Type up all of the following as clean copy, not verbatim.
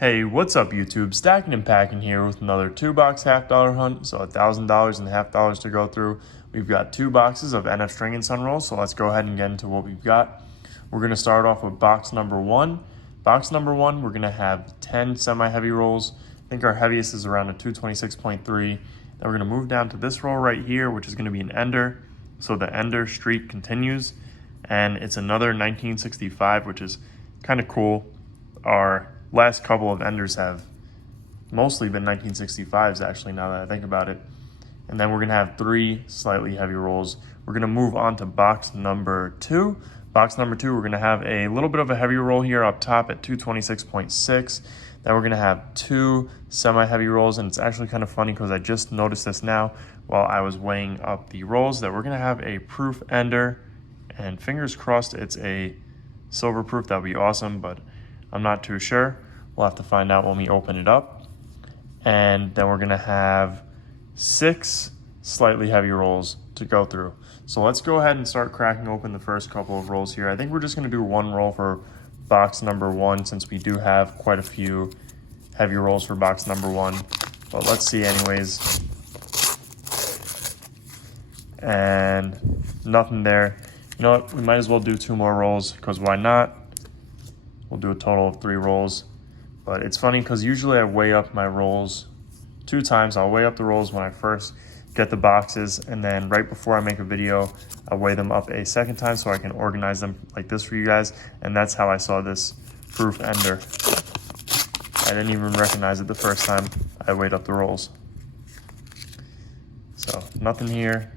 Hey, what's up YouTube? Stacking and Packing here with another 2-box $half hunt, so $1,000 and $half to go through. We've got 2 boxes of NF String and Sun rolls, so let's go ahead and get into what we've got. We're going to start off with box number 1. Box number 1, we're going to have 10 semi-heavy rolls. I think our heaviest is around a 226.3. Then we're going to move down to this roll right here, which is going to be an Ender. So the Ender streak continues, and it's another 1965, which is kind of cool. Our last couple of Enders have mostly been 1965s, actually, now that I think about it. And then we're going to have 3 slightly heavy rolls. We're going to move on to box number 2. Box number 2, we're going to have a little bit of a heavy roll here up top at 226.6. Then we're going to have 2 semi-heavy rolls, and it's actually kind of funny because I just noticed this now while I was weighing up the rolls, that we're going to have a proof Ender, and fingers crossed it's a silver proof. That would be awesome, but I'm not too sure. We'll have to find out when we open it up. And then we're going to have 6 slightly heavy rolls to go through. So let's go ahead and start cracking open the first couple of rolls here. I think we're just going to do 1 roll for box number 1 since we do have quite a few heavy rolls for box number 1. But let's see anyways. And nothing there. You know what? We might as well do 2 more rolls because why not? We'll do a total of 3 rolls. But it's funny because usually I weigh up my rolls 2 times. I'll weigh up the rolls when I first get the boxes, and then right before I make a video, I'll weigh them up a second time so I can organize them like this for you guys. And that's how I saw this proof Ender. I didn't even recognize it the first time I weighed up the rolls. So nothing here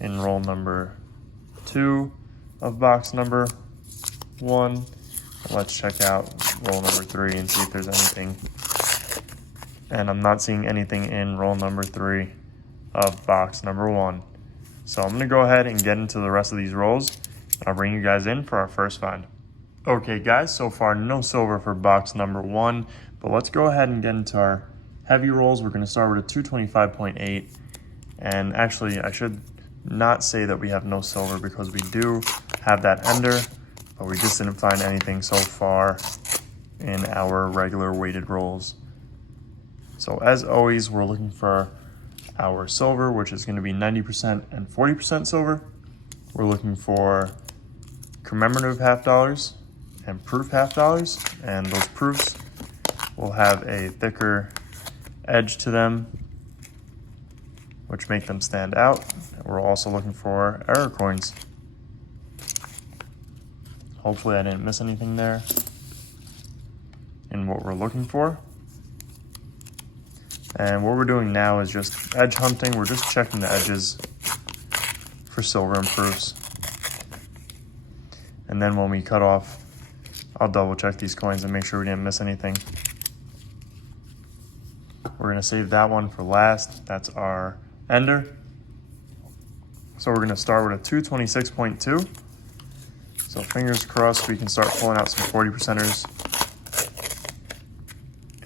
in roll number 2 of box number 1. Let's check out roll number 3 and see if there's anything. And I'm not seeing anything in roll number 3 of box number 1. So I'm going to go ahead and get into the rest of these rolls. I'll bring you guys in for our first find. Okay guys, so far no silver for box number 1, but let's go ahead and get into our heavy rolls. We're going to start with a 225.8. And actually I should not say that we have no silver because we do have that Ender, but we just didn't find anything so far in our regular weighted rolls. So as always, we're looking for our silver, which is going to be 90% and 40% silver. We're looking for commemorative $half and proof $half, and those proofs will have a thicker edge to them, which make them stand out. We're also looking for error coins. Hopefully I didn't miss anything there in what we're looking for. And what we're doing now is just edge hunting. We're just checking the edges for silver and proofs. And then when we cut off, I'll double check these coins and make sure we didn't miss anything. We're gonna save that one for last. That's our Ender. So we're gonna start with a 226.2. So fingers crossed we can start pulling out some 40%ers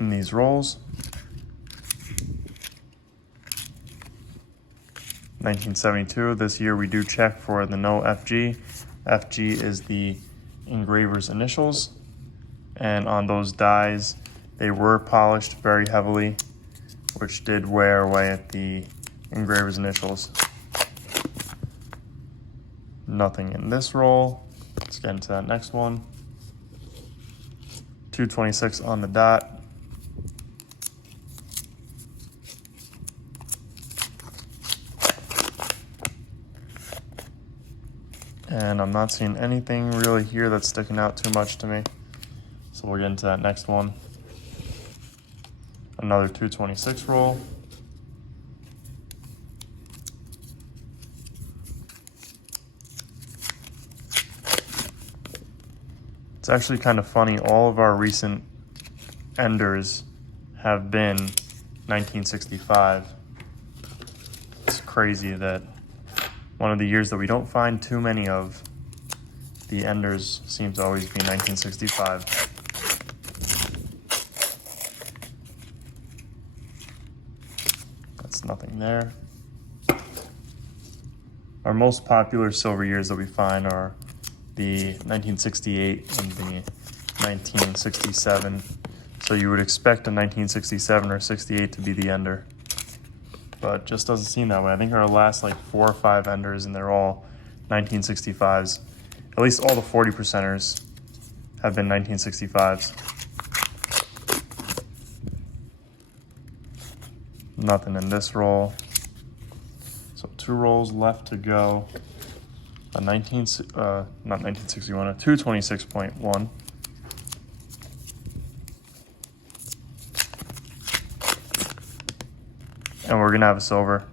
in these rolls. 1972, this year we do check for the no FG. FG is the engraver's initials. And on those dies, they were polished very heavily, which did wear away at the engraver's initials. Nothing in this roll. Let's get into that next one. 226 on the dot. And I'm not seeing anything really here that's sticking out too much to me. So we'll get into that next one. Another 226 roll. It's actually kind of funny, all of our recent Enders have been 1965. It's crazy that one of the years that we don't find too many of, the Enders seem to always be 1965. That's nothing there. Our most popular silver years that we find are the 1968 and the 1967. So you would expect a 1967 or 68 to be the ender, but just doesn't seem that way. I think our last like 4 or 5 enders, and they're all 1965s. At least all the 40 percenters have been 1965s. Nothing in this roll. So 2 rolls left to go. A not 1961, a 226.1. And we're gonna have a silver.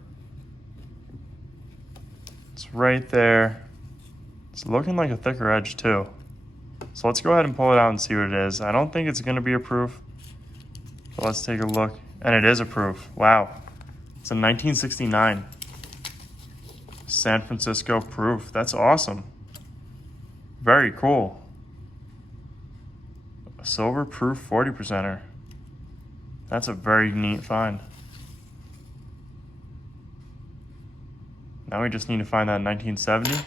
It's right there. It's looking like a thicker edge too. So let's go ahead and pull it out and see what it is. I don't think it's gonna be a proof, but let's take a look. And it is a proof. Wow. It's a 1969 San Francisco proof. That's awesome. Very cool. A silver proof 40 percenter. That's a very neat find. Now we just need to find that 1970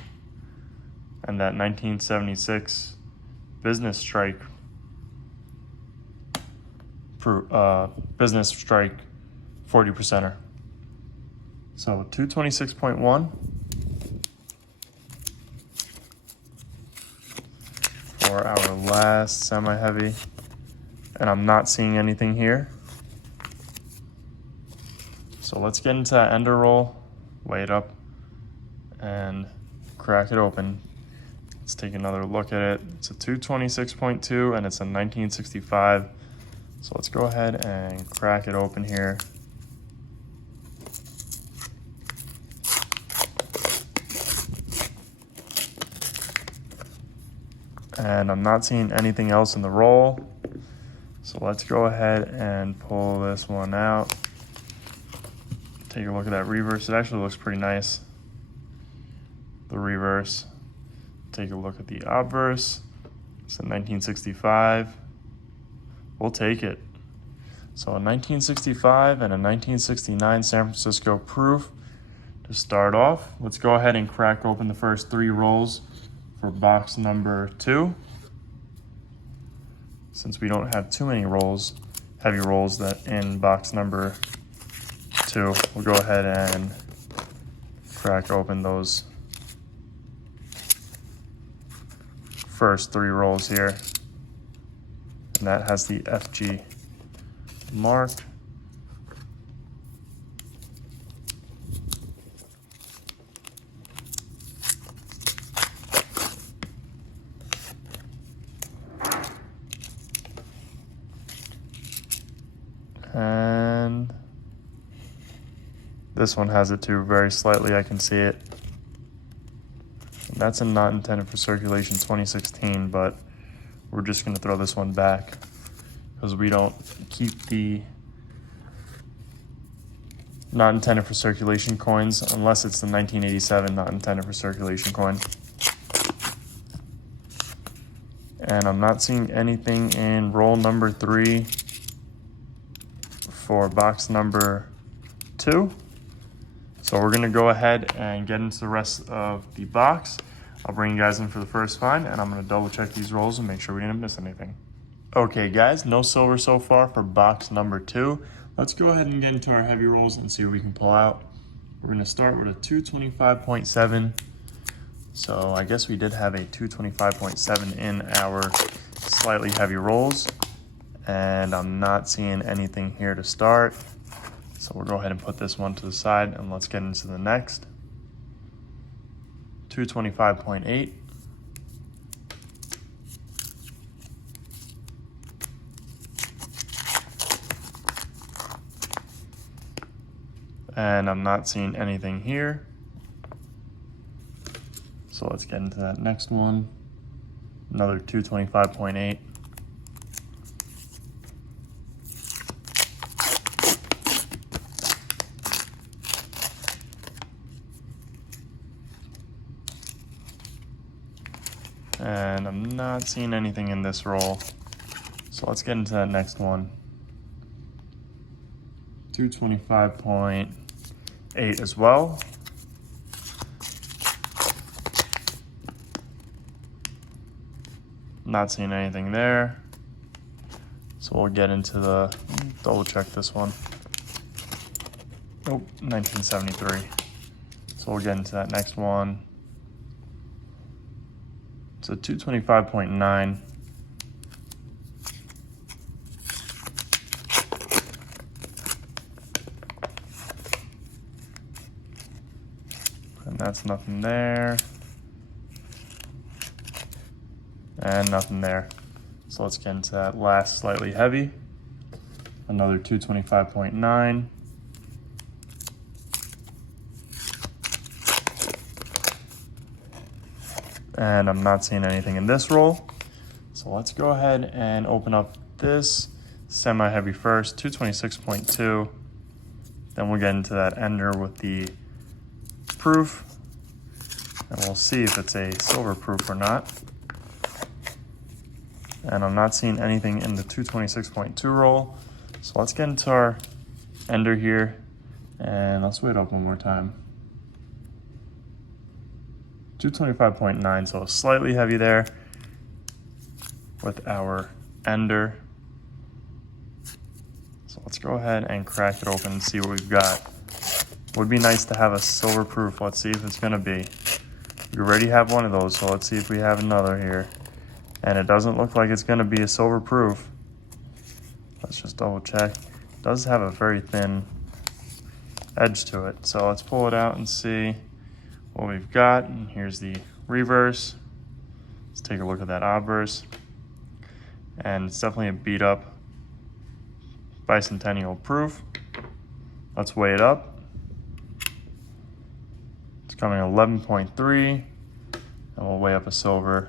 and that 1976 business strike business strike 40 percenter. So 226.1 for our last semi-heavy, and I'm not seeing anything here. So let's get into that ender roll, weigh it up, and crack it open. Let's take another look at it. It's a 226.2 and it's a 1965. So let's go ahead and crack it open here. And I'm not seeing anything else in the roll. So let's go ahead and pull this one out. Take a look at that reverse. It actually looks pretty nice. The reverse. Take a look at the obverse. It's a 1965. We'll take it. So a 1965 and a 1969 San Francisco proof to start off. Let's go ahead and crack open the first 3 rolls for box number 2. Since we don't have too many rolls, heavy rolls that in box number 2, we'll go ahead and crack open those first 3 rolls here. And that has the FG mark. And this one has it too, very slightly, I can see it. And that's a not intended for circulation 2016, but we're just gonna throw this one back because we don't keep the not intended for circulation coins unless it's the 1987 not intended for circulation coin. And I'm not seeing anything in roll number 3 for box number 2. So we're gonna go ahead and get into the rest of the box. I'll bring you guys in for the first find, and I'm gonna double check these rolls and make sure we didn't miss anything. Okay guys, no silver so far for box number 2. Let's go ahead and get into our heavy rolls and see what we can pull out. We're gonna start with a 225.7. So I guess we did have a 225.7 in our slightly heavy rolls, and I'm not seeing anything here to start. So we'll go ahead and put this one to the side and let's get into the next. 225.8. And I'm not seeing anything here. So let's get into that next one. Another 225.8. And I'm not seeing anything in this roll. So let's get into that next one. 225.8 as well. Not seeing anything there. So we'll get into the, double check this one. Nope, 1973. So we'll get into that next one. It's a 225.9. And that's nothing there. And nothing there. So let's get into that last slightly heavy. Another 225.9. And I'm not seeing anything in this roll. So let's go ahead and open up this semi-heavy first, 226.2. Then we'll get into that ender with the proof. And we'll see if it's a silver proof or not. And I'm not seeing anything in the 226.2 roll. So let's get into our ender here. And let's wait up one more time. 225.9, so slightly heavy there with our ender. So let's go ahead and crack it open and see what we've got. Would be nice to have a silver proof. Let's see if it's gonna be. We already have one of those, so let's see if we have another here. And it doesn't look like it's gonna be a silver proof. Let's just double check. It does have a very thin edge to it. So let's pull it out and see what we've got. And here's the reverse. Let's take a look at that obverse. And it's definitely a beat up bicentennial proof. Let's weigh it up. It's coming 11.3, and we'll weigh up a silver.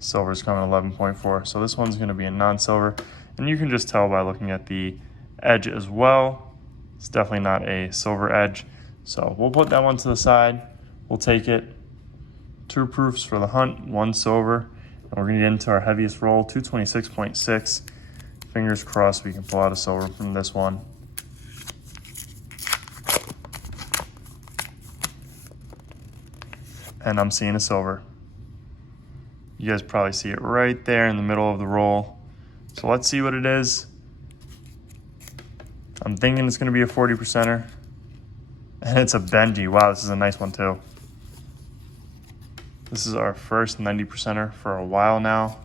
Silver's coming 11.4. So this one's gonna be a non-silver. And you can just tell by looking at the edge as well. It's definitely not a silver edge. So we'll put that one to the side. We'll take it. 2 proofs for the hunt, 1 silver. And we're gonna get into our heaviest roll, 226.6. Fingers crossed we can pull out a silver from this one. And I'm seeing a silver. You guys probably see it right there in the middle of the roll. So let's see what it is. I'm thinking it's gonna be a 40%er. And it's a Benji. Wow, this is a nice one too. This is our first 90%er for a while now.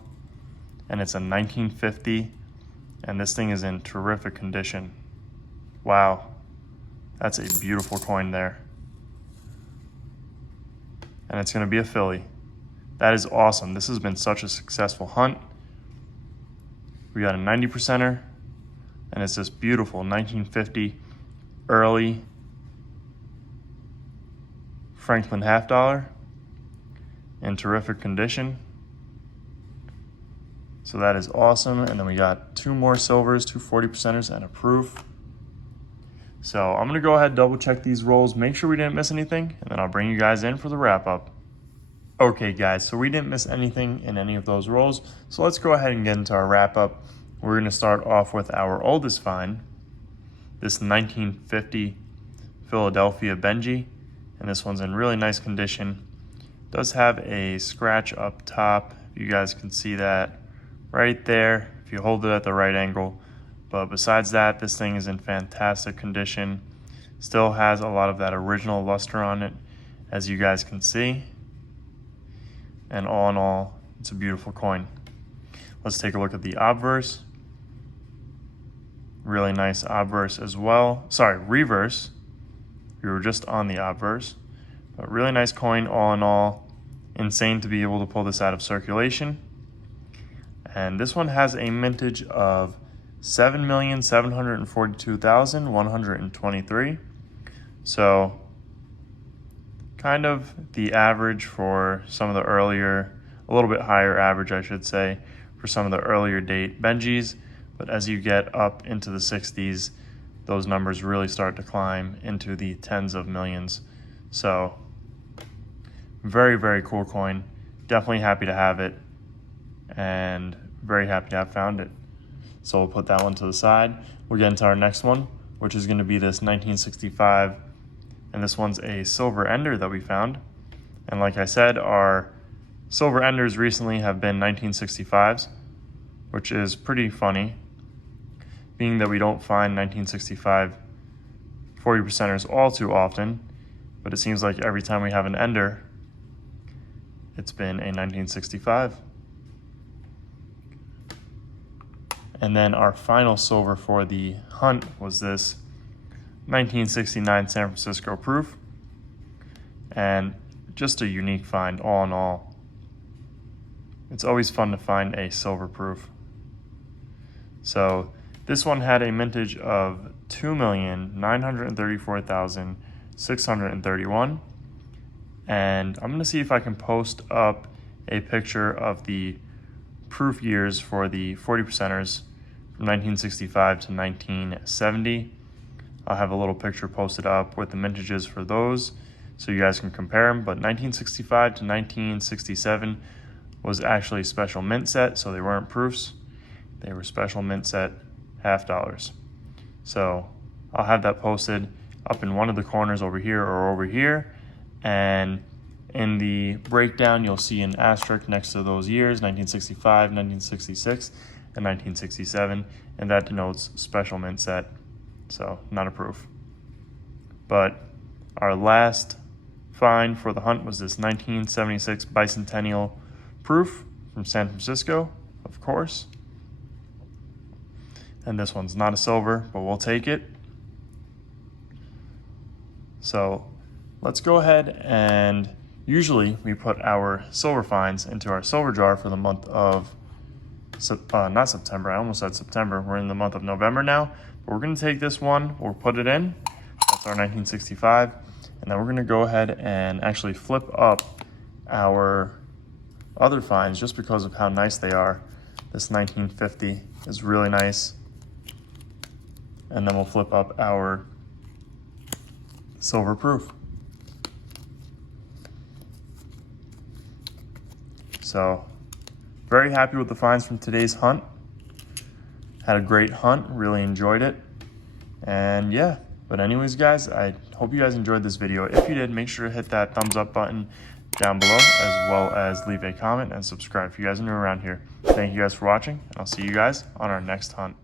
And it's a 1950. And this thing is in terrific condition. Wow. That's a beautiful coin there. And it's gonna be a Philly. That is awesome. This has been such a successful hunt. We got a 90%er. And it's this beautiful 1950 early Franklin half dollar in terrific condition. So that is awesome. And then we got 2 more silvers, 2 40%ers, and a proof. So I'm gonna go ahead and double check these rolls, make sure we didn't miss anything, and then I'll bring you guys in for the wrap up. Okay guys, so we didn't miss anything in any of those rolls. So let's go ahead and get into our wrap up. We're gonna start off with our oldest find, this 1950 Philadelphia Benji. And this one's in really nice condition. Does have a scratch up top. You guys can see that right there if you hold it at the right angle. But besides that, this thing is in fantastic condition. Still has a lot of that original luster on it, as you guys can see. And all in all, it's a beautiful coin. Let's take a look at the obverse. Really nice obverse as well. Sorry, reverse. We were just on the obverse. But really nice coin all in all. Insane to be able to pull this out of circulation. And this one has a mintage of 7,742,123. So kind of the average for some of the earlier, a little bit higher average I should say, for some of the earlier date Benjis. But as you get up into the 60s, those numbers really start to climb into the tens of millions. So very, very cool coin. Definitely happy to have it and very happy to have found it. So we'll put that one to the side. We'll get into our next one, which is gonna be this 1965. And this one's a silver ender that we found. And like I said, our silver enders recently have been 1965s, which is pretty funny, being that we don't find 1965 40%ers all too often, but it seems like every time we have an ender, it's been a 1965. And then our final silver for the hunt was this 1969 San Francisco proof, and just a unique find all in all. It's always fun to find a silver proof. So this one had a mintage of 2,934,631, and I'm gonna see if I can post up a picture of the proof years for the 40%ers from 1965 to 1970. I'll have a little picture posted up with the mintages for those so you guys can compare them. But 1965 to 1967 was actually a special mint set, so they weren't proofs. They were special mint set $50. So I'll have that posted up in one of the corners over here or over here. And in the breakdown, you'll see an asterisk next to those years, 1965, 1966, and 1967. And that denotes special mint set, so not a proof. But our last find for the hunt was this 1976 bicentennial proof from San Francisco, of course. And this one's not a silver, but we'll take it. So let's go ahead, and usually we put our silver finds into our silver jar for the month of, not September, I almost said September. We're in the month of November now, but we're gonna take this one, we'll put it in. That's our 1965. And then we're gonna go ahead and actually flip up our other finds just because of how nice they are. This 1950 is really nice. And then we'll flip up our silver proof. So, very happy with the finds from today's hunt. Had a great hunt, really enjoyed it. And yeah, but anyways guys, I hope you guys enjoyed this video. If you did, make sure to hit that thumbs up button down below, as well as leave a comment and subscribe if you guys are new around here. Thank you guys for watching, and I'll see you guys on our next hunt.